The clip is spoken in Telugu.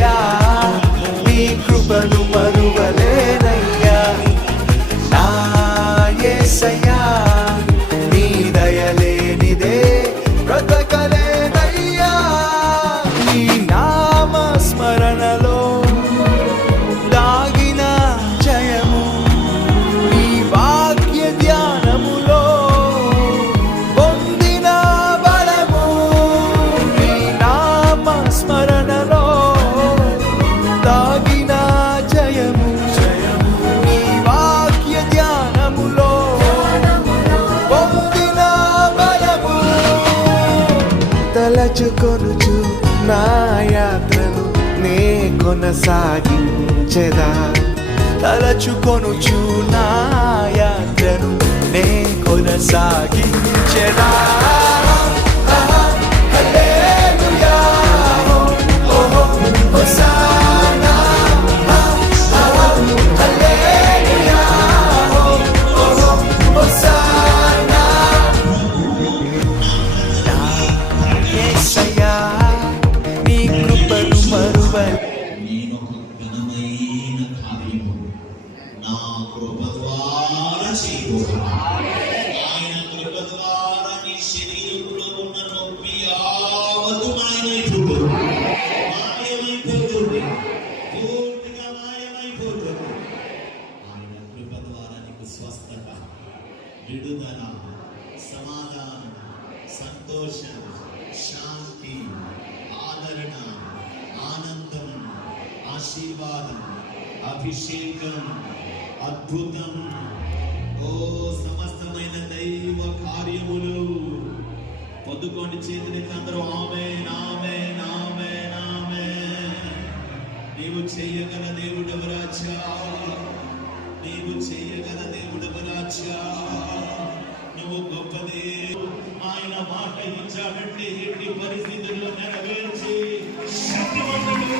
యేసయ్యా నీ కృపను మరువలేనయ్యా నా యేసయ్యా నీ దయలేనిదే బ్రతకలేనయ్యా నీ నామ స్మరణలో దాగిన జయము నీ వాక్య ధ్యానములో పొందిన బలము నీ నామ స్మరణలో దాగిన జయము నీ వాక్య ధ్యానములో పొందిన బలము తలచుకొనుచు నా యాత్రను నే కొనసాగించెదా తలచుకొనుచు నా యాత్రను నే కొనసాగించెదా హల్లెలూయా ఓహో హోసానా హల్లెలూయా ఓహో హోసానా యేసయ్యా నీ కృపను మరువలే నేనొక ఘనమైన కార్యము నా కృప ద్వారా చేయబోతున్నా. ఆయన కృప ద్వారా నీ శరీరంలో ఉన్న నొప్పి యావత్తు మాయమైపోతుంది. పూర్తిగా మాయమైపోతుంది. ఆయన కృప ద్వారా నీకు స్వస్థత, విడుదల, సమాధానం, సంతోషం, శాంతి, ఆదరణ, ఆనందం, ఆశీర్వాదం, అభిషేకం, అద్భుతం, ఓ సమస్తమైన దైవ కార్యములు పొందుకోండి. చేతులెత్తి అందరూ ఆమేన్ ఆమేన్ ఆమేన్ ఆమేన్. నీవు చేయగల దేవుడవు రాజా, నీవు చేయగల దేవుడవు రాజా, నువ్వు గొప్ప దేవుడు. ఆయన మాట ఇచ్చాడంటే ఎట్టి పరిస్థితుల్లో నెరవేర్చి శక్తివంతుడు